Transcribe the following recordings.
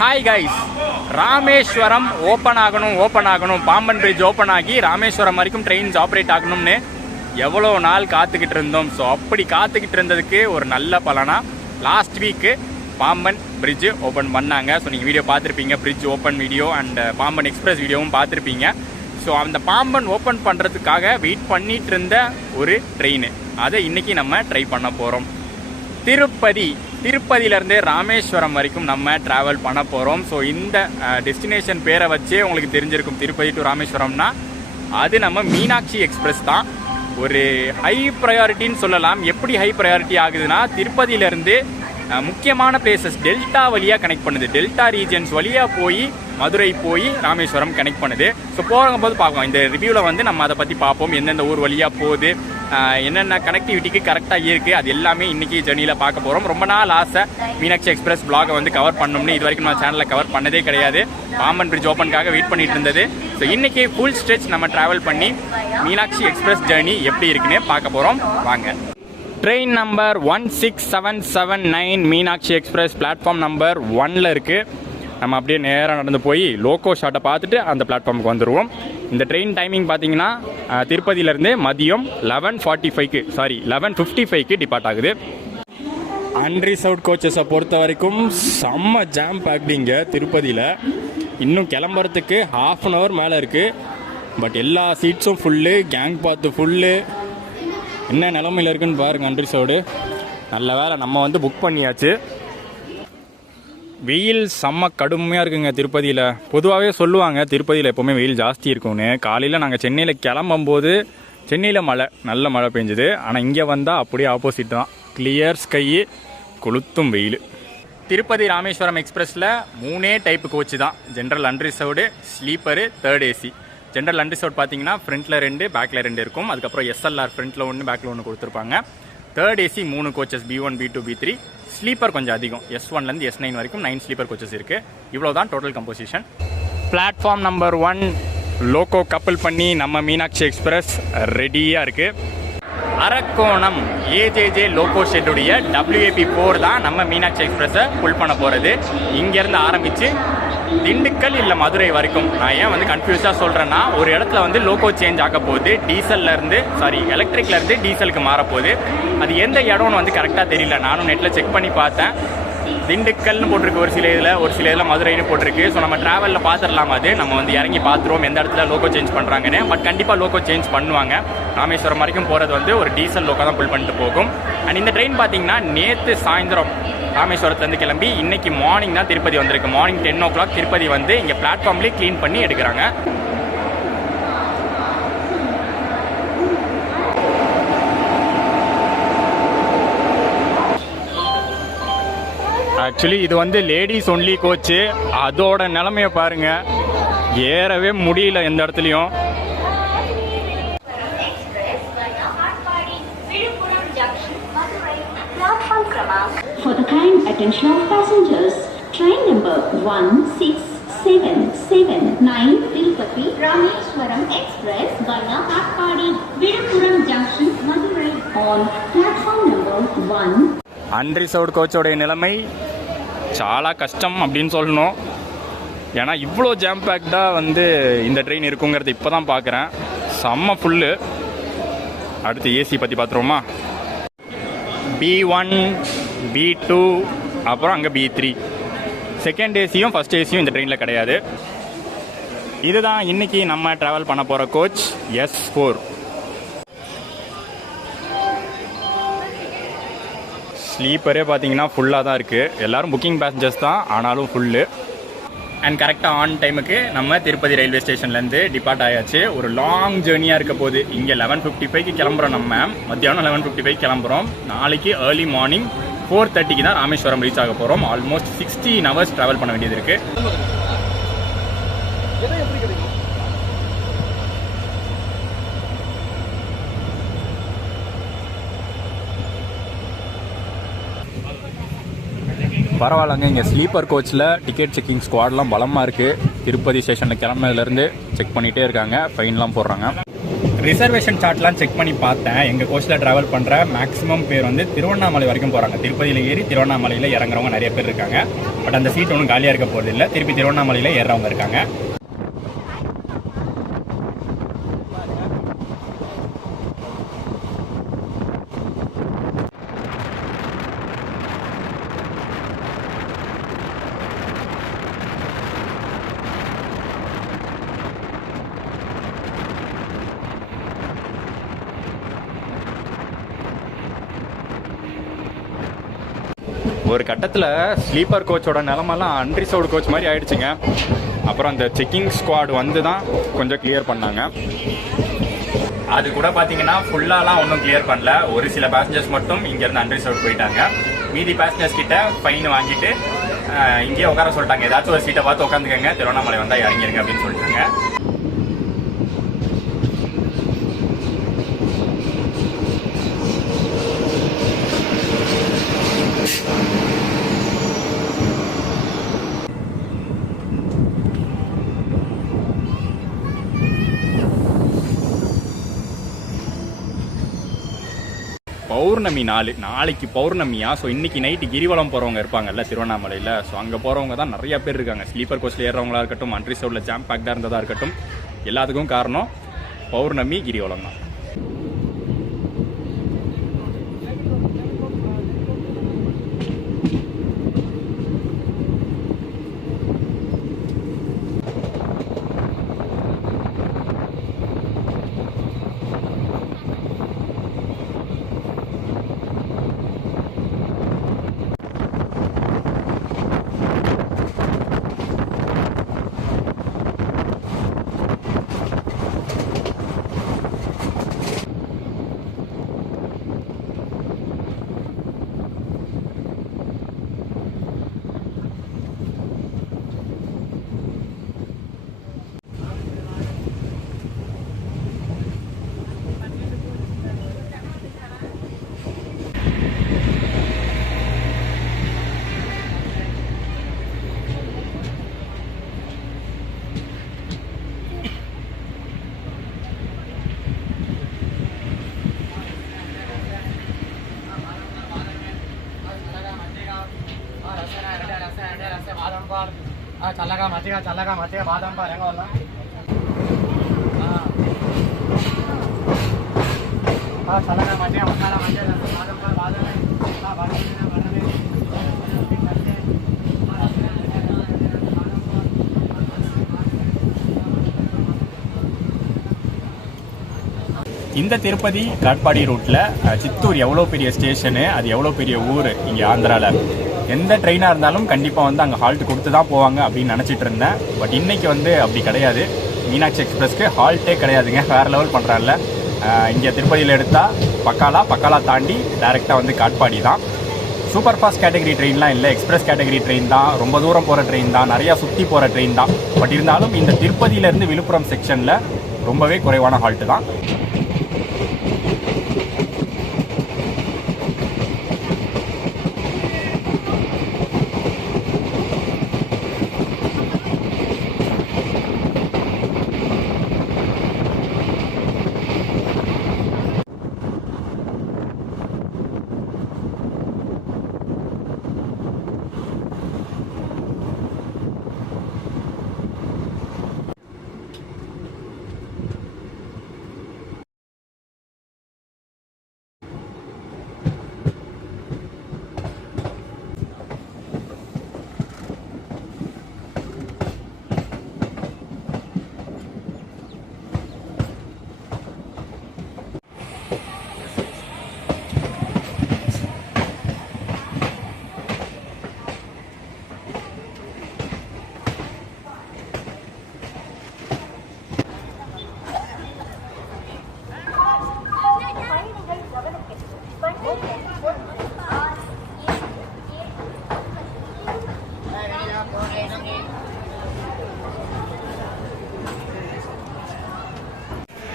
Hi guys, Rameswaram open ஆகணும், Pamban bridge open ஆகி ராமேஸ்வரம் வரைக்கும் ட்ரெயின்ஸ் ஆப்ரேட் ஆகணும்னு எவ்வளோ நாள் காத்துக்கிட்டு இருந்தோம். ஸோ அப்படி காத்துக்கிட்டு இருந்ததுக்கு ஒரு நல்ல பலனா லாஸ்ட் வீக்கு பாம்பன் பிரிட்ஜ் ஓப்பன் பண்ணாங்க. ஸோ நீங்கள் வீடியோ பார்த்துருப்பீங்க, bridge open video and Pamban express வீடியோவும் பார்த்துருப்பீங்க. ஸோ அந்த பாம்பன் ஓப்பன் பண்ணுறதுக்காக வெயிட் பண்ணிகிட்டு இருந்த ஒரு ட்ரெயின், அதை இன்றைக்கி நம்ம ட்ரை பண்ண போகிறோம். திருப்பதியிலேருந்து ராமேஸ்வரம் வரைக்கும் நம்ம ட்ராவல் பண்ண போகிறோம். ஸோ இந்த டெஸ்டினேஷன் பேரை வச்சே உங்களுக்கு தெரிஞ்சிருக்கும், திருப்பதி டு ராமேஸ்வரம்னா அது நம்ம மீனாட்சி எக்ஸ்பிரஸ் தான். ஒரு ஹை ப்ரையாரிட்டின்னு சொல்லலாம். எப்படி ஹை ப்ரையாரிட்டி ஆகுதுன்னா, திருப்பதியிலேருந்து முக்கியமான பிளேசஸ் டெல்டா வழியாக கனெக்ட் பண்ணுது. டெல்டா ரீஜன்ஸ் வழியாக போய் மதுரை போய் ராமேஸ்வரம் கனெக்ட் பண்ணுது. ஸோ போகும்போது பார்ப்போம், இந்த ரிவ்யூவில் வந்து நம்ம அதை பற்றி பார்ப்போம். எந்தெந்த ஊர் வழியாக போகுது, என்னென்ன கனெக்டிவிட்டிக்கு கரெக்டாக இருக்குது, அது எல்லாமே இன்றைக்கி ஜர்னியில் பார்க்க போகிறோம். ரொம்ப நாள் ஆசை மீனாட்சி எக்ஸ்பிரஸ் பிளாகை வந்து கவர் பண்ணணும்னு. இது வரைக்கும் நான் சேனலில் கவர் பண்ணதே கிடையாது. பாம்பன் பிரிட்ஜ் ஓப்பனுக்காக வெயிட் பண்ணிட்டு இருந்தது. ஸோ இன்றைக்கி ஃபுல் ஸ்ட்ரெச் நம்ம ட்ராவல் பண்ணி மீனாட்சி எக்ஸ்பிரஸ் ஜர்னி எப்படி இருக்குன்னு பார்க்க போகிறோம். வாங்க. Train number 16779 Meenakshi express platform number 1ல் இருக்குது. நம்ம அப்படியே நேராக நடந்து போய் லோக்கோ ஷாட்டை பார்த்துட்டு அந்த பிளாட்ஃபார்முக்கு வந்துடுவோம். இந்த ட்ரெயின் டைமிங் பார்த்தீங்கன்னா திருப்பதியிலேருந்து மதியம் 11:55க்கு டிபார்ட் ஆகுது. அன்ரிசர்வ்ட் கோச்சஸை பொறுத்த வரைக்கும் செம்ம ஜாம் பேக்டிங்க திருப்பதியில். இன்னும் கிளம்புறதுக்கு ½ அன் ஹவர் மேலே இருக்குது. பட் எல்லா சீட்ஸும் ஃபுல்லு, கேங் பாத்து ஃபுல்லு. என்ன நிலமையில் இருக்குன்னு பாருங்கள் அன்ரிசர்வ்டு. நல்ல வேலை நம்ம வந்து புக் பண்ணியாச்சு. வெயில் செம்ம கடுமையாக இருக்குங்க திருப்பதியில். பொதுவாகவே சொல்லுவாங்க திருப்பதியில் எப்போவுமே வெயில் ஜாஸ்தி இருக்கும்னு. காலையில் நாங்கள் சென்னையில் கிளம்பும்போது சென்னையில் நல்ல மழை பெஞ்சுது. ஆனால் இங்கே வந்தால் அப்படியே ஆப்போசிட் தான், கிளியர் ஸ்கை, கொளுத்தும் வெயில். திருப்பதி ராமேஸ்வரம் எக்ஸ்பிரஸில் 3 டைப்பு கோச்சு தான். General unreserved, sleeper, third AC. General unreserved பார்த்தீங்கன்னா ஃப்ரண்ட்டில் 2 பேக்கில் 2 இருக்கும். அதுக்கப்புறம் SLR ஃப்ரண்ட்டில் 1 பேக்கில் 1 கொடுத்துருப்பாங்க. Third AC 3 coaches, B1, B2, B3. Sleeper கொஞ்சம் அதிகம், S1லேருந்து S9 வரைக்கும் 9 ஸ்லீப்பர் கோச்சஸ் இருக்குது. இவ்வளோ தான் total composition. Platform number 1 loco கப்பல் பண்ணி நம்ம மீனாட்சி எக்ஸ்பிரஸ் ரெடியாக இருக்குது. அரக்கோணம் AJJ லோக்கோ ஷெட்டுடைய WAP4 தான் நம்ம மீனாட்சி எக்ஸ்பிரஸை புல் பண்ண போகிறது. இங்கேருந்து ஆரம்பித்து திண்டுக்கல் இல்லை மதுரை வரைக்கும். நான் ஏன் வந்து கன்ஃபியூஸாக சொல்கிறேன்னா, ஒரு இடத்துல வந்து லோக்கோ சேஞ்ச் ஆக போகுது, எலக்ட்ரிக்லேருந்து டீசலுக்கு மாறப்போகுது. அது எந்த இடம்னு வந்து கரெக்டாக தெரியல. நானும் நெட்டில் செக் பண்ணி பார்த்தேன். திண்டுக்கல்னு போட்டிருக்கு ஒரு சில இதில் மதுரைன்னு போட்டிருக்கு. ஸோ நம்ம ட்ராவலில் பார்த்துடலாம். அது நம்ம வந்து இறங்கி பார்த்துருவோம் எந்த இடத்துல லோக்கோ சேஞ்ச் பண்ணுறாங்கன்னு. பட் கண்டிப்பாக லோக்கோ சேஞ்ச் பண்ணுவாங்க. ராமேஸ்வரம் வரைக்கும் போகிறது வந்து ஒரு டீசல் லோக்கோ தான் புல் பண்ணிட்டு போகும். அண்ட் இந்த ட்ரெயின் பார்த்தீங்கன்னா நேற்று சாயந்தரம் ராமேஸ்வரத்துலேருந்து கிளம்பி இன்னைக்கு மார்னிங் தான் திருப்பதி வந்திருக்கு. மார்னிங் 10 o'clock திருப்பதி வந்து இங்கே பிளாட்ஃபார்ம்லேயே க்ளீன் பண்ணி எடுக்கிறாங்க. ஆக்சுவலி இது வந்து லேடிஸ் ஒன்லி கோச்சு. அதோட நிலைமையை பாருங்க, ஏறவே முடியல எந்த இடத்துலையும். For the kind attention of passengers, train number 16779 Tirupati Rameswaram Express via Katpadi Viduppuram Junction, Madurai on platform number 1. Unreserved கோச்சோடைய நிலைமை చాలా கஷ்டம் அப்படின்னு சொல்லணும். ஏன்னா இவ்வளோ ஜாம் பேக்டாக வந்து இந்த ட்ரெயின் இருக்குங்கிறது இப்போ தான் பார்க்குறேன். செம்ம ஃபுல்லு. அடுத்து ஏசி பற்றி பார்த்துருவோமா. B1, B2, அப்புறம் அங்கே B3. செகண்ட் ஏசியும் ஃபஸ்ட் ஏசியும் இந்த ட்ரெயினில் கிடையாது. இதுதான் இன்றைக்கி நம்ம ட்ராவல் பண்ண போகிற கோச் S4. ஸ்லீப்பரே பார்த்தீங்கன்னா ஃபுல்லாக தான் இருக்குது. எல்லோரும் புக்கிங் பேசஞ்சர்ஸ் தான், ஆனாலும் ஃபுல்லு. அண்ட் கரெக்டாக ஆன் டைமுக்கு நம்ம திருப்பதி ரயில்வே ஸ்டேஷன்லேருந்து டிபார்ட் ஆயாச்சு. ஒரு லாங் ஜேர்னியாக இருக்க போது. இங்கே 11:55க்கு கிளம்புறோம். நம்ம மத்தியானம் 11:55 கிளம்புறோம். நாளைக்கு ஏர்லி மார்னிங் 4:30க்கு தான் ராமேஸ்வரம் ரீச் ஆக போகிறோம். ஆல்மோஸ்ட் 16 hours ட்ராவல் பண்ண வேண்டியது இருக்குது. பரவாயில்லங்க, இங்கே ஸ்லீப்பர் கோச்சில் டிக்கெட் செக்கிங் ஸ்குவாட்லாம் பலமாக இருக்குது. திருப்பதி ஸ்டேஷனில் கிளம்பினதுலேருந்து செக் பண்ணிகிட்டே இருக்காங்க, ஃபைன்லாம் போடுறாங்க. ரிசர்வேஷன் சார்ட்லாம் செக் பண்ணி பார்த்தேன். எங்கள் கோச்சில் ட்ராவல் பண்ணுற மேக்ஸிமம் பேர் வந்து திருவண்ணாமலை வரைக்கும் போகிறாங்க. திருப்பதியில் ஏறி திருவண்ணாமலையில் இறங்குறவங்க நிறைய பேர் இருக்காங்க. பட் அந்த சீட் ஒன்றும் காலியாக இருக்க போகிறது இல்லை. திருப்பி திருவண்ணாமலையில் ஏறுறவங்க இருக்காங்க. ஒரு கட்டத்தில் ஸ்லீப்பர் கோச்சோட நிலமெல்லாம் அன்ரிசர்வ்டு கோச் மாதிரி ஆயிடுச்சுங்க. அப்புறம் அந்த செக்கிங் ஸ்குவாட் வந்து தான் கொஞ்சம் கிளியர் பண்ணாங்க. அது கூட பார்த்தீங்கன்னா ஃபுல்லாலாம் ஒன்றும் கிளியர் பண்ணல. ஒரு சில பேசஞ்சர்ஸ் மட்டும் இங்கேருந்து அன்ரிசர்வ்டு போயிட்டாங்க. மீதி பேசஞ்சர்ஸ் கிட்ட ஃபைன் வாங்கிட்டு இங்கேயே உட்கார சொல்லிட்டாங்க. ஏதாச்சும் ஒரு சீட்டை பார்த்து உட்காந்துக்கங்க, திருவண்ணாமலை வந்தால் இறங்கிருங்க அப்படின்னு சொல்லிட்டாங்க. பௌர்ணமி நாளைக்கு பௌர்ணமியா. ஸோ இன்னைக்கு நைட்டு கிரிவலம் போகிறவங்க இருப்பாங்கல்ல திருவண்ணாமலையில். ஸோ அங்கே போகிறவங்க தான் நிறைய பேர் இருக்காங்க. ஸ்லீப்பர் கோச்சில் ஏறவங்களா இருக்கட்டும், அன்ரிசர்வ்டில் ஜாம் பேக்டாக இருந்ததாக இருக்கட்டும், எல்லாத்துக்கும் காரணம் பௌர்ணமி கிரிவலம் தான். చల్లగా మజ్జిగ బాదం పాలు ఎంగ వల్ల చల్లగా మజ్జిగ మసాలా మంచిగా బాదం పాలు బాదం இந்த திருப்பதி காட்பாடி ரூட்டில் சித்தூர் எவ்வளோ பெரிய ஸ்டேஷனு, அது எவ்வளோ பெரிய ஊர் இங்கே ஆந்திராவில். எந்த ட்ரெயினாக இருந்தாலும் கண்டிப்பாக வந்து அங்கே ஹால்ட் கொடுத்து தான் போவாங்க அப்படின்னு நினச்சிட்டு இருந்தேன். பட் இன்றைக்கி வந்து அப்படி கிடையாது. மீனாட்சி எக்ஸ்பிரஸ்க்கு ஹால்ட்டே கிடையாதுங்க. வேறு லெவல் பண்ணுறாங்கல்ல. இங்கே திருப்பதியில் எடுத்தால் பக்காலா தாண்டி டைரெக்டாக வந்து காட்பாடி தான். சூப்பர் ஃபாஸ்ட் கேட்டகரி ட்ரெயின்லாம் இல்லை, எக்ஸ்பிரஸ் கேட்டகரி ட்ரெயின் தான். ரொம்ப தூரம் போகிற ட்ரெயின் தான், நிறையா சுற்றி போகிற ட்ரெயின் தான். பட் இருந்தாலும் இந்த திருப்பதியிலேருந்து விழுப்புரம் செக்ஷனில் ரொம்பவே குறைவான ஹால்ட்டு தான்.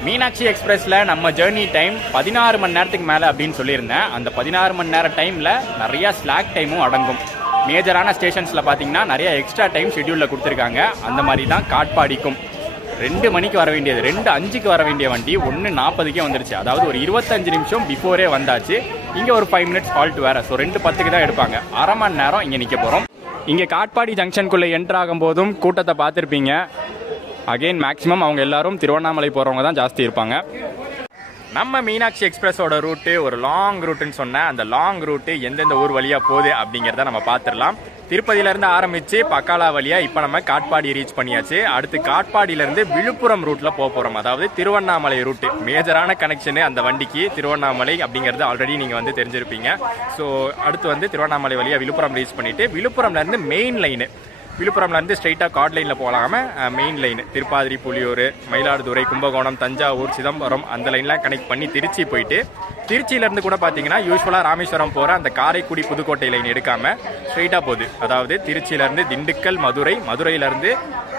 மீனாட்சி எக்ஸ்பிரஸில் நம்ம ஜேர்னி டைம் 16 மணி நேரத்துக்கு மேலே அப்படின்னு சொல்லியிருந்தேன். அந்த 16 மணி நேரம் டைமில் நிறையா ஸ்லாக் டைமும் அடங்கும். மேஜரான ஸ்டேஷன்ஸில் பார்த்தீங்கன்னா நிறைய எக்ஸ்ட்ரா டைம் ஷெட்யூலில் கொடுத்துருக்காங்க. அந்த மாதிரி தான் காட்பாடிக்கும் 2 மணிக்கு வர வேண்டியது 2:05க்கு வர வேண்டிய வண்டி 1:40க்கே வந்துருச்சு. அதாவது ஒரு 25 நிமிஷம் பிஃபோரே வந்தாச்சு. இங்கே ஒரு 5 மினிட்ஸ் ஹால்ட் வேறு. ஸோ 2:10க்கு தான் எடுப்பாங்க. அரை மணி நேரம் இங்கே நிற்க போகிறோம். இங்கே காட்பாடி ஜங்ஷனுக்குள்ளே என்ட்ரு ஆகும்போதும் கூட்டத்தை பார்த்துருப்பீங்க. அகெயின் மேக்ஸிமம் அவங்க எல்லாரும் திருவண்ணாமலை போகிறவங்க தான் ஜாஸ்தி இருப்பாங்க. நம்ம மீனாட்சி எக்ஸ்பிரஸோட ரூட்டு ஒரு லாங் ரூட்டுன்னு சொன்னேன். அந்த லாங் ரூட்டு எந்தெந்த ஊர் வழியாக போகுது அப்படிங்கிறத நம்ம பார்த்துடலாம். திருப்பதியிலேருந்து ஆரம்பித்து பக்காலா வழியாக இப்போ நம்ம காட்பாடி ரீச் பண்ணியாச்சு. அடுத்து காட்பாடியிலேருந்து விழுப்புரம் ரூட்டில் போக போகிறோம். அதாவது திருவண்ணாமலை ரூட்டு. மேஜரான கனெக்ஷனு அந்த வண்டிக்கு திருவண்ணாமலை அப்படிங்கிறது ஆல்ரெடி நீங்கள் வந்து தெரிஞ்சிருப்பீங்க. ஸோ அடுத்து வந்து திருவண்ணாமலை வழியாக விழுப்புரம் ரீச் பண்ணிவிட்டு விழுப்புரம்லேருந்து மெயின் லைனு விழுப்புரம்லேருந்து ஸ்ட்ரைட்டாக கார்ட் லைனில் போகலாமல் மெயின் லைன் திருப்பாதிரி, புலியூர், மயிலாடுதுறை, கும்பகோணம், தஞ்சாவூர், சிதம்பரம் அந்த லைன்லாம் கனெக்ட் பண்ணி திருச்சி போயிட்டு திருச்சியிலேருந்து கூட பார்த்தீங்கன்னா யூஸ்வலாக ராமேஸ்வரம் போகிற அந்த காரைக்குடி புதுக்கோட்டை லைன் எடுக்காமல் ஸ்ட்ரைட்டாக போகுது. அதாவது திருச்சியிலேருந்து திண்டுக்கல், மதுரை, மதுரையிலேருந்து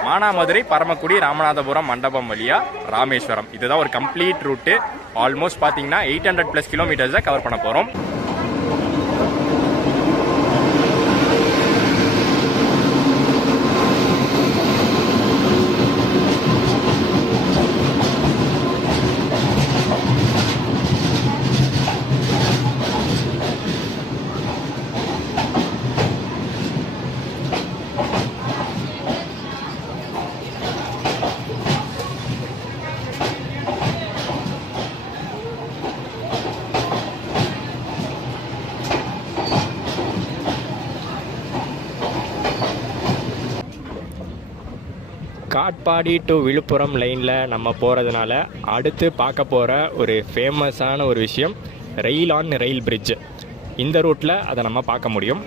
மானாமதுரை, பரமக்குடி, ராமநாதபுரம், மண்டபம் வழியாக ராமேஸ்வரம். இதுதான் ஒரு கம்ப்ளீட் ரூட்டு. ஆல்மோஸ்ட் பார்த்தீங்கன்னா 800+ கிலோமீட்டர்ஸை கவர் பண்ண போகிறோம். காட்பாடி டு விழுப்புரம் லைனில் நம்ம போகிறதுனால அடுத்து பார்க்க போகிற ஒரு ஃபேமஸான ஒரு விஷயம் ரயில் ஆன் ரயில் பிரிட்ஜ். இந்த ரூட்டில் அதை நம்ம பார்க்க முடியும்.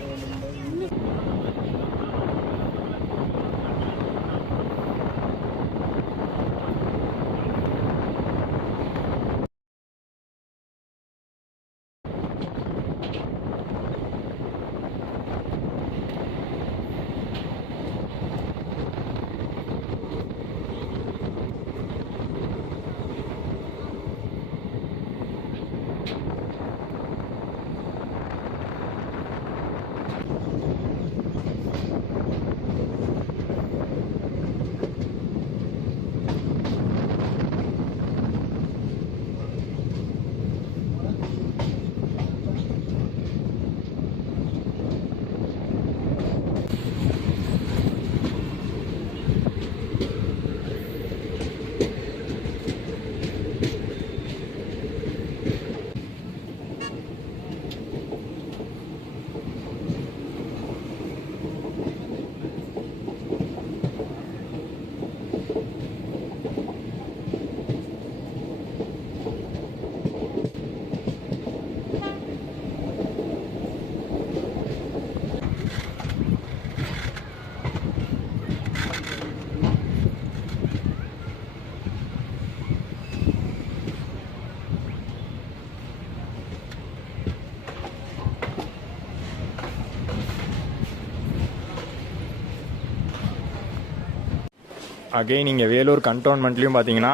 அகைன் இங்கே வேலூர் கண்டோன்மெண்ட்லேயும் பார்த்தீங்கன்னா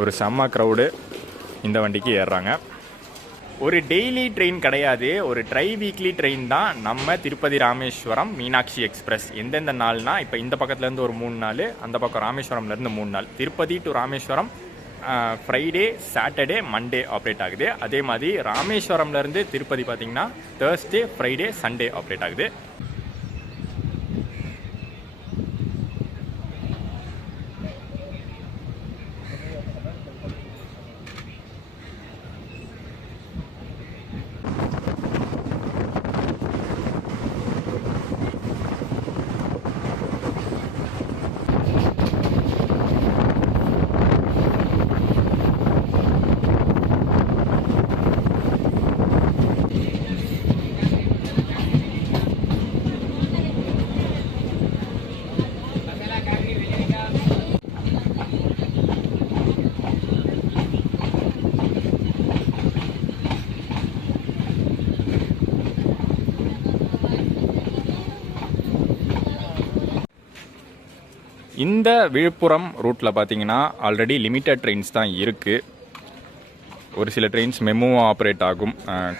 ஒரு செம்ம க்ரௌடு இந்த வண்டிக்கு ஏறுறாங்க. ஒரு டெய்லி ட்ரெயின் கிடையாது, ஒரு வீக்லி ட்ரெயின் தான் நம்ம திருப்பதி ராமேஸ்வரம் மீனாட்சி எக்ஸ்பிரஸ். எந்தெந்த நாள்னா இப்போ இந்த பக்கத்துலேருந்து ஒரு 3 நாள், அந்த பக்கம் ராமேஸ்வரம்லேருந்து 3 நாள். Tirupati to Rameswaram Friday, Saturday, Monday operate ஆகுது. அதே மாதிரி ராமேஸ்வரம்லேருந்து திருப்பதி பார்த்திங்கன்னா தேர்ஸ்டே, ஃப்ரைடே, சண்டே ஆப்ரேட் ஆகுது. இந்த விழுப்புரம் ரூட்டில் பார்த்தீங்கன்னா ஆல்ரெடி லிமிட்டட் ட்ரெயின்ஸ் தான் இருக்குது. ஒரு சில ட்ரெயின்ஸ் மெமோவாக ஆப்ரேட் ஆகும்,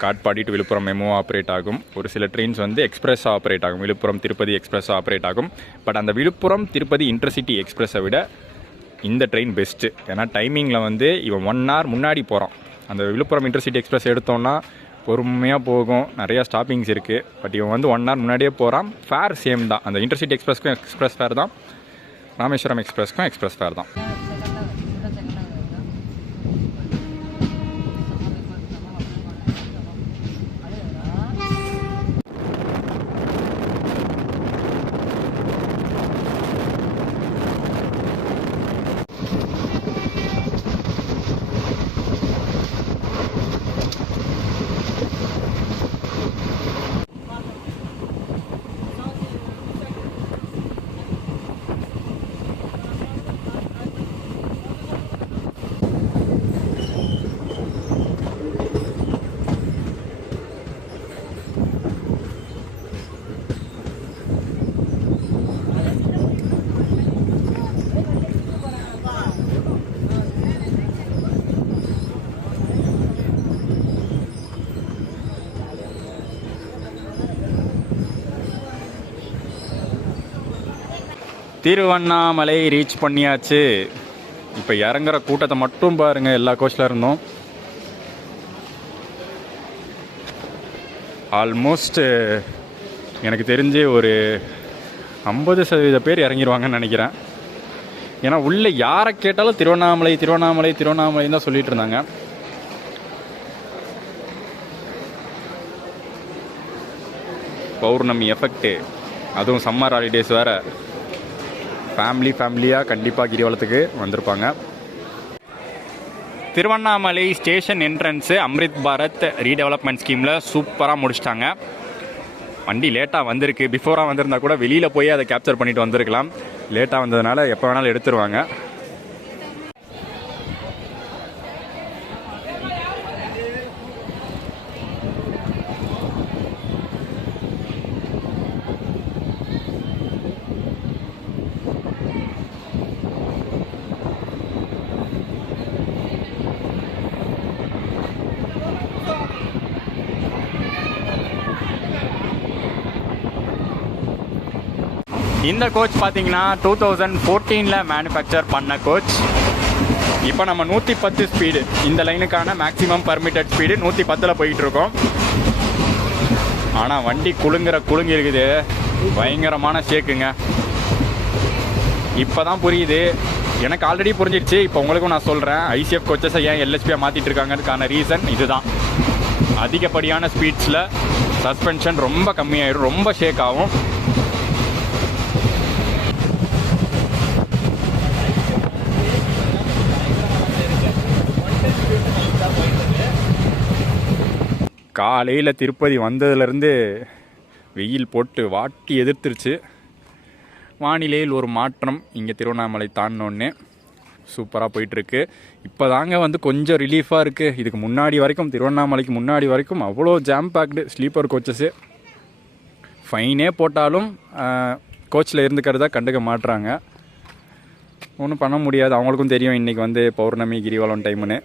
காட்பாடி டு விழுப்புரம் மெமோவாக ஆப்ரேட் ஆகும். ஒரு சில ட்ரெயின்ஸ் வந்து எக்ஸ்பிரஸாக ஆப்ரேட் ஆகும், விழுப்புரம் திருப்பதி எக்ஸ்பிரஸாக ஆப்ரேட் ஆகும். பட் அந்த விழுப்புரம் திருப்பதி இன்டர்சிட்டி எக்ஸ்பிரஸை விட இந்த ட்ரெயின் பெஸ்ட்டு. ஏன்னா டைமிங்கில் வந்து இவன் 1 hour முன்னாடி போகிறான். அந்த விழுப்புரம் இன்டர்சிட்டி எக்ஸ்பிரஸ் எடுத்தோன்னா பொறுமையாக போகும், நிறையா ஸ்டாப்பிங்ஸ் இருக்குது. பட் இவன் வந்து 1 hour முன்னாடியே போகிறான். ஃபேர் சேம் தான், அந்த இன்டர்சிட்டி எக்ஸ்பிரஸ்க்கும் எக்ஸ்பிரஸ் ஃபேர் தான், ராமேஸ்வரம் எக்ஸ்பிரஸ்க்கும் எக்ஸ்பிரஸ் ஃபேர் தான். திருவண்ணாமலை ரீச் பண்ணியாச்சு. இப்போ இறங்குற கூட்டத்தை மட்டும் பாருங்கள், எல்லா கோச்சில் இருந்தோம். ஆல்மோஸ்ட் எனக்கு தெரிஞ்சு ஒரு 50% பேர் இறங்கிடுவாங்கன்னு நினைக்கிறேன். ஏன்னா உள்ளே யாரை கேட்டாலும் திருவண்ணாமலை திருவண்ணாமலை திருவண்ணாமலைன்னு தான் சொல்லிட்டு இருந்தாங்க. பௌர்ணமி எஃபெக்ட்டு, அதுவும் சம்மர் ஹாலிடேஸ் வேறு. ஃபேமிலியாக கண்டிப்பாக கிரிவலத்துக்கு வந்திருப்பாங்க. Tiruvannamalai station entrance Amrit Bharat redevelopment ஸ்கீமில் சூப்பராக முடிச்சிட்டாங்க. வண்டி லேட்டாக வந்திருக்கு. பிஃபோராக வந்திருந்தா கூட வெளியில் போய் அதை கேப்சர் பண்ணிட்டு வந்திருக்கலாம். லேட்டாக வந்ததுனால எப்போ வேணாலும் எடுத்துருவாங்க. இந்த கோச் பார்த்தீங்கன்னா 2014 மேனுஃபேக்சர் பண்ண கோச். இப்போ நம்ம 110 ஸ்பீடு, இந்த லைனுக்கான மேக்ஸிமம் பர்மிட்டட் ஸ்பீடு 110 போயிட்டுருக்கோம். ஆனால் வண்டி குலுங்கி இருக்குது, பயங்கரமான ஷேக்குங்க. இப்போ தான் புரியுது, எனக்கு ஆல்ரெடி புரிஞ்சிடுச்சு, இப்போ உங்களுக்கும் நான் சொல்கிறேன். ஐசிஎஃப் கோச்சஸை ஏன் எல்எஸ்பியாக மாற்றிட்டு இருக்காங்கன்றதுக்கான ரீசன் இதுதான். அதிகப்படியான ஸ்பீட்ஸில் சஸ்பென்ஷன் ரொம்ப கம்மியாயிடும், ரொம்ப ஷேக் ஆகும். காலையில் திருப்பதி வந்ததுலேருந்து வெயில் போட்டு வாட்டி எதிர்த்துருச்சு. வானிலையில் ஒரு மாற்றம் இங்கே திருவண்ணாமலை தாண்டினோடனே சூப்பராக போயிட்டுருக்கு. இப்போ தாங்க வந்து கொஞ்சம் ரிலீஃபாக இருக்குது. இதுக்கு முன்னாடி வரைக்கும், திருவண்ணாமலைக்கு முன்னாடி வரைக்கும் அவ்வளோ ஜாம் பேக்டு ஸ்லீப்பர் கோச்சஸ்ஸு. ஃபைனே போட்டாலும் கோச்சில் இருந்துக்கிறதா கண்டுக்க மாட்டுறாங்க. ஒன்றும் பண்ண முடியாது, அவங்களுக்கும் தெரியும் இன்றைக்கி வந்து பௌர்ணமி கிரிவலம் டைமுன்னு.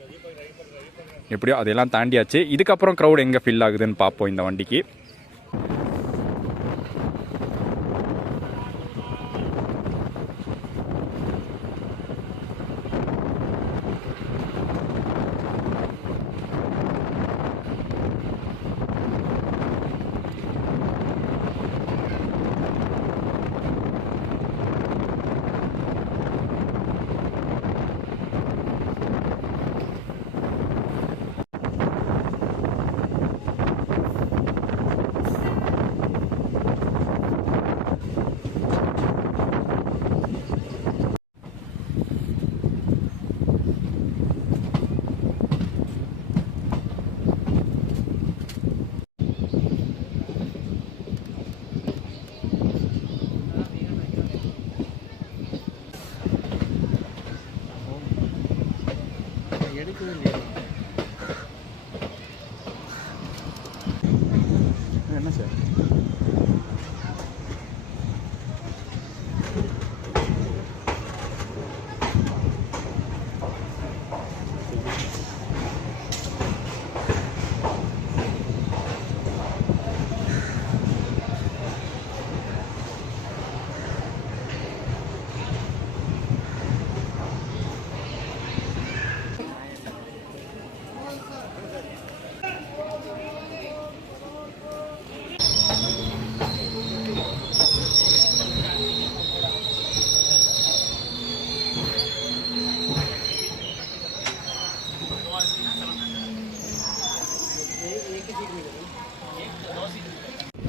எப்படியோ அதெல்லாம் தாண்டியாச்சு. இதுக்கப்புறம் க்ரௌட் எங்கே ஃபில் ஆகுதுன்னு பார்ப்போம் இந்த வண்டிக்கு.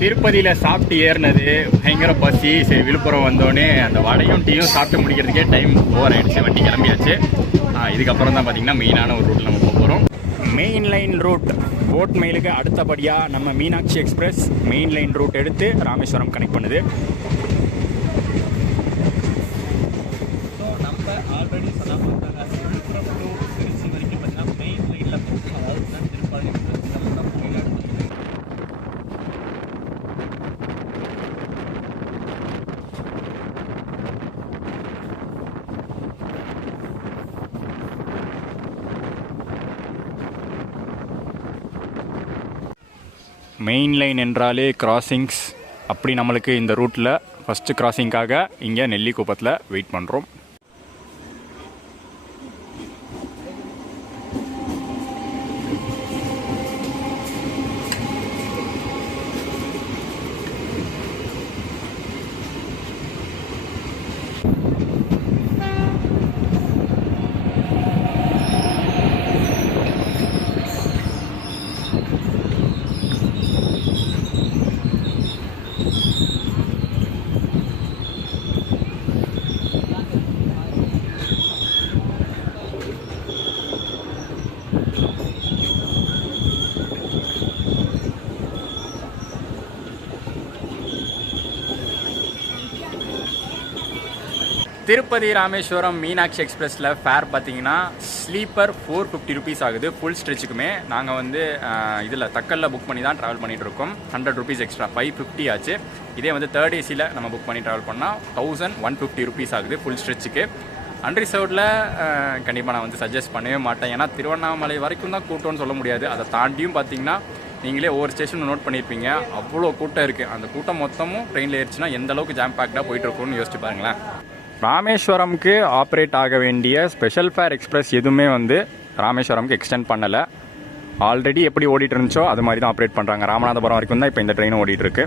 திருப்பதியில் சாப்பிட்டு ஏறினது பயங்கர பசி. சரி விழுப்புரம் வந்தோடனே அந்த வடையும் டீயும் சாப்பிட்டு முடிக்கிறதுக்கே டைம் ஓவர் ஆயிடுச்சு. வண்டி கிளம்பியாச்சு. இதுக்கப்புறம் தான் பார்த்தீங்கன்னா மெயினான ஒரு ரூட்டில் நம்ம போகிறோம். மெயின் லைன் ரூட் போட் மெயிலுக்கு அடுத்தபடியாக நம்ம Meenakshi express main line route எடுத்து ராமேஸ்வரம் கனெக்ட் பண்ணுது. ஸோ நம்ம ஆல்ரெடி சொன்ன பார்த்தாங்க விழுப்புரம் டு திருச்சி வரைக்கும் பார்த்தீங்கன்னா மெயின் லைனில் போகும். அதாவது தான் திருப்பாதி மெயின் லைன் என்றாலே கிராசிங்ஸ். அப்படி நம்மளுக்கு இந்த ரூட்டில் ஃபஸ்ட்டு கிராசிங்காக இங்கே நெல்லிக்குப்பத்தில் வெயிட் பண்ணுறோம். திருப்பதி ராமேஸ்வரம் மீனாட்சி எக்ஸ்பிரஸில் ஃபேர் பார்த்தீங்கன்னா ஸ்லீப்பர் 450 ருபீஸ் ஆகுது. ஃபுல் ஸ்ட்ரெச்சுக்குமே நாங்கள் வந்து இதில் தக்கலில் புக் பண்ணி தான் ட்ராவல் பண்ணிகிட்டு இருக்கோம். 100 ருபீஸ் எக்ஸ்ட்ரா 550 ஆச்சு. இதே வந்து தேர்ட் ஏசியில் நம்ம புக் பண்ணி ட்ராவல் பண்ணால் 1150 ருபீஸ் ஆகுது ஃபுல் ஸ்ட்ரெச்சுக்கு. அன்ரிசர்வ்டில் கண்டிப்பாக நான் வந்து சஜஸ்ட் பண்ணவே மாட்டேன். ஏன்னா திருவண்ணாமலை வரைக்கும் தான் கூட்டம்னு சொல்ல முடியாது. அதை தாண்டியும் பார்த்தீங்கன்னா நீங்களே ஒவ்வொரு ஸ்டேஷன் நோட் பண்ணியிருப்பீங்க, அவ்வளோ கூட்டம் இருக்குது. அந்த கூட்டம் மொத்தமும் ட்ரெயினில் ஏறிச்சுன்னா எந்த அளவுக்கு ஜாம் பேக்டாக போயிட்டுருக்குன்னு யோசிச்சு பாருங்களேன். ராமேஸ்வரம்க்கு ஆப்ரேட் ஆக வேண்டிய ஸ்பெஷல் ஃபேர் எக்ஸ்பிரஸ் எதுவுமே வந்து ராமேஸ்வரம்க்கு எக்ஸ்டெண்ட் பண்ணலை. ஆல்ரெடி எப்படி ஓடிட்டு இருந்துச்சோ அது மாதிரி தான் ஆப்ரேட் பண்ணுறாங்க. ராமநாதபுரம் வரைக்கும் தான் இப்போ இந்த ட்ரெயினும் ஓடிட்டு இருக்கு.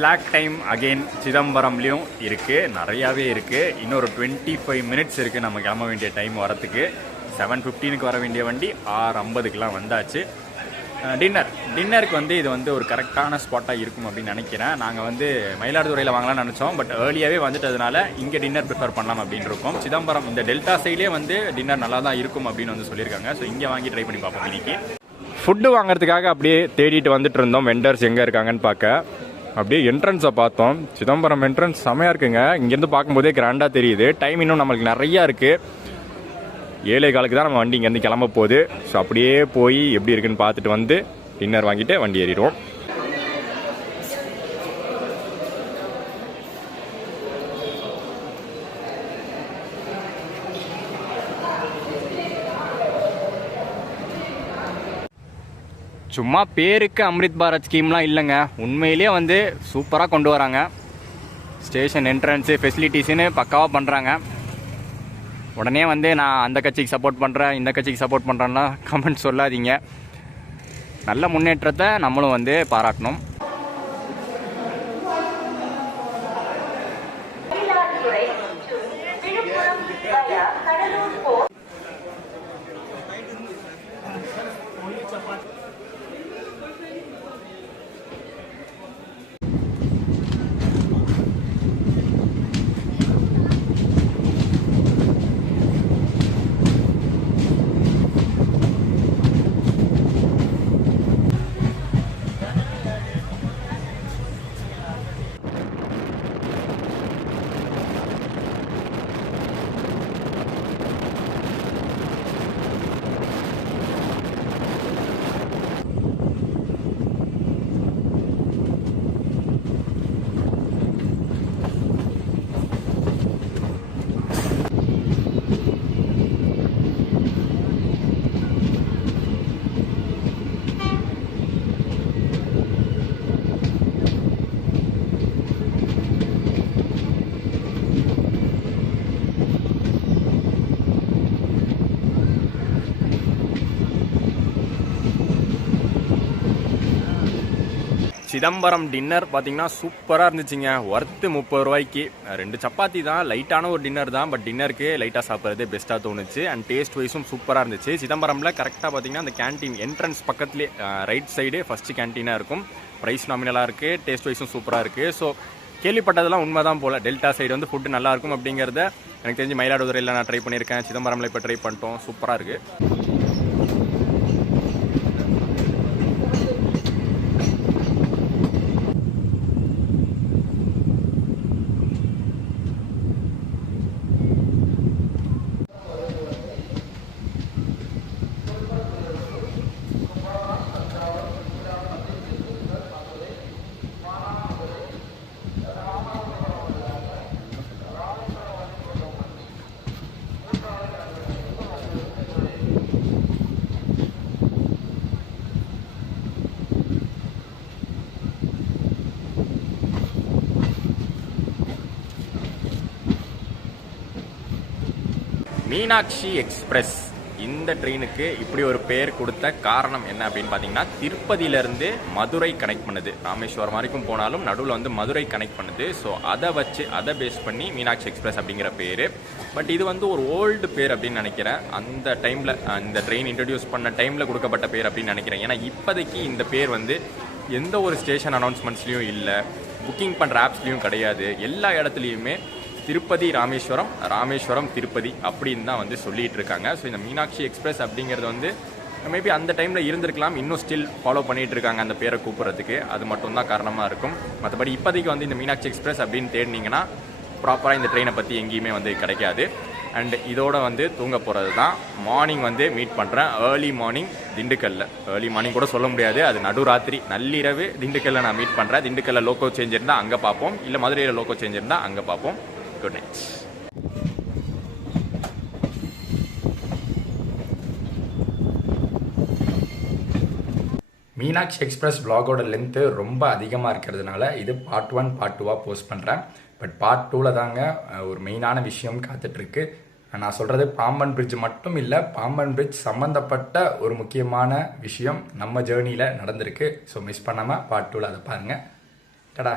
ஸ்லாக் டைம் அகெயின் சிதம்பரம்லேயும் இருக்குது, நிறையாவே இருக்குது. இன்னொரு 25 மினிட்ஸ் இருக்குது நம்ம கிளம்ப வேண்டிய டைம் வரத்துக்கு. 7:15க்கு வர வேண்டிய வண்டி 6:50க்குலாம் வந்தாச்சு. டின்னருக்கு வந்து இது வந்து ஒரு கரெக்டான ஸ்பாட்டாக இருக்கும் அப்படின்னு நினைக்கிறேன். நாங்கள் வந்து மயிலாடுதுறையில் வாங்கலாம்னு நினச்சோம், பட் ஏர்லியாகவே வந்துட்டதுனால இங்கே டின்னர் ப்ரிஃபர் பண்ணலாம் அப்படின்னு இருக்கோம். சிதம்பரம் இந்த டெல்டா சைட்லேயே வந்து டின்னர் நல்லா தான் இருக்கும் அப்படின்னு வந்து சொல்லியிருக்காங்க. ஸோ இங்கே வாங்கி ட்ரை பண்ணி பார்ப்போம். இன்னைக்கு ஃபுட்டு வாங்குறதுக்காக அப்படியே தேடிட்டு வந்துட்டு இருந்தோம், வெண்டர்ஸ் எங்கே இருக்காங்கன்னு பார்க்க. அப்படியே என்ட்ரன்ஸை பார்த்தோம். சிதம்பரம் என்ட்ரன்ஸ் செமையாக இருக்குங்க. இங்கேருந்து பார்க்கும்போதே கிராண்டாக தெரியுது. டைம் இன்னும் நம்மளுக்கு நிறையா இருக்குது. 7:15 தான் நம்ம வண்டி இங்கேருந்து கிளம்ப போகுது. ஸோ அப்படியே போய் எப்படி இருக்குன்னு பார்த்துட்டு வந்து டின்னர் வாங்கிட்டு வண்டி ஏறிடுவோம். சும்மா பேருக்கு அம்ரித் பாரத் ஸ்கீம்லாம் இல்லைங்க, உண்மையிலேயே வந்து சூப்பராக கொண்டு வராங்க. ஸ்டேஷன் என்ட்ரன்ஸு ஃபெசிலிட்டிஸ்னு பக்காவாக பண்ணுறாங்க. உடனே வந்து நான் அந்த கட்சிக்கு சப்போர்ட் பண்ணுறேன், இந்த கட்சிக்கு சப்போர்ட் பண்ணுறேன்னா கமெண்ட் சொல்லாதீங்க. நல்ல முன்னேற்றத்தை நம்மளும் வந்து பாராட்டணும். சிதம்பரம் டின்னர் பார்த்தீங்கன்னா சூப்பராக இருந்துச்சுங்க. ஒர்த்து 30 ரூபாய்க்கு 2 சப்பாத்தி தான், லைட்டான ஒரு டின்னர் தான். பட் டின்னருக்கு லைட்டாக சாப்பிட்றது பெஸ்ட்டாக தோணுச்சு. அண்ட் டேஸ்ட் வைஸும் சூப்பராக இருந்துச்சு. சிதம்பரமில் கரெக்டாக பார்த்தீங்கன்னா அந்த கேன்டீன் என்ட்ரன்ஸ் பக்கத்துலேயே ரைட் சைடு ஃபஸ்ட்டு கேன்டீனாக இருக்கும். ப்ரைஸ் நாமினலாக இருக்குது, டேஸ்ட் வைஸும் சூப்பராக இருக்குது. ஸோ கேள்விப்பட்டதெல்லாம் உண்மை தான் போல். டெல்டா சைடு வந்து ஃபுட்டு நல்லாயிருக்கும் அப்படிங்கிறத எனக்கு தெரிஞ்சு மயிலாடுதுறையில் நான் ட்ரை பண்ணியிருக்கேன். சிதம்பரமில் இப்போ ட்ரை பண்ணிட்டோம், சூப்பராக இருக்குது. மீனாட்சி எக்ஸ்பிரஸ் இந்த ட்ரெயினுக்கு இப்படி ஒரு பேர் கொடுத்த காரணம் என்ன அப்படின்னு பார்த்தீங்கன்னா, திருப்பதியிலேருந்து மதுரை கனெக்ட் பண்ணுது. ராமேஸ்வரம் வரைக்கும் போனாலும் நடுவில் வந்து மதுரை கனெக்ட் பண்ணுது. ஸோ அதை பேஸ் பண்ணி மீனாட்சி எக்ஸ்பிரஸ் அப்படிங்கிற பேர். பட் இது வந்து ஒரு ஓல்டு பேர் அப்படின்னு நினைக்கிறேன். அந்த டைமில் இந்த ட்ரெயின் இன்ட்ரடியூஸ் பண்ண டைமில் கொடுக்கப்பட்ட பேர் அப்படின்னு நினைக்கிறேன். ஏன்னா இப்போதைக்கு இந்த பேர் வந்து எந்த ஒரு ஸ்டேஷன் அனௌன்ஸ்மெண்ட்ஸ்லையும் இல்லை, புக்கிங் பண்ணுற ஆப்ஸ்லையும் கிடையாது. எல்லா இடத்துலையுமே திருப்பதி ராமேஸ்வரம், ராமேஸ்வரம் திருப்பதி அப்படின்னு தான் வந்து சொல்லிகிட்டு இருக்காங்க. ஸோ இந்த மீனாட்சி எக்ஸ்பிரஸ் அப்படிங்கிறது வந்து மேபி அந்த டைமில் இருந்திருக்கலாம், இன்னும் ஸ்டில் ஃபாலோ பண்ணிகிட்டு இருக்காங்க அந்த பேரை கூப்பிட்றதுக்கு. அது மட்டும் தான் காரணமாக இருக்கும். மற்றபடி இப்போதைக்கு வந்து இந்த மீனாட்சி எக்ஸ்பிரஸ் அப்படின்னு தேடினீங்கன்னா ப்ராப்பராக இந்த ட்ரெயினை பற்றி எங்கேயுமே வந்து கிடைக்காது. அண்ட் இதோட வந்து தூங்க போகிறது தான். மார்னிங் வந்து மீட் பண்ணுறேன், ஏர்லி மார்னிங் திண்டுக்கல்ல. ஏர்லி மார்னிங் கூட சொல்ல முடியாது, அது நடுராத்திரி நள்ளிரவு திண்டுக்கல்ல நான் மீட் பண்ணுறேன். திண்டுக்கல்ல லோக்கோ சேஞ்ச் இருந்தால் அங்கே பார்ப்போம், இல்லை மதுரையில் லோக்கோ சேஞ்ச் இருந்தால் அங்கே பார்ப்போம். Good night. மீனாட்சி எக்ஸ்பிரஸ் vlogோட லென்த்து ரொம்ப அதிகமாக இருக்கிறதுனால இது பார்ட் 1 பார்ட் 2வாக போஸ்ட் பண்ணுறேன். பட் பார்ட் 2ல் தாங்க ஒரு மெயினான விஷயம் காத்துட்ருக்கு. நான் சொல்கிறது பாம்பன் பிரிட்ஜ் மட்டும் இல்லை, பாம்பன் பிரிட்ஜ் சம்மந்தப்பட்ட ஒரு முக்கியமான விஷயம் நம்ம ஜேர்னியில் நடந்திருக்கு. ஸோ மிஸ் பண்ணாமல் பார்ட் 2ல் அதை பாருங்கள். டடா.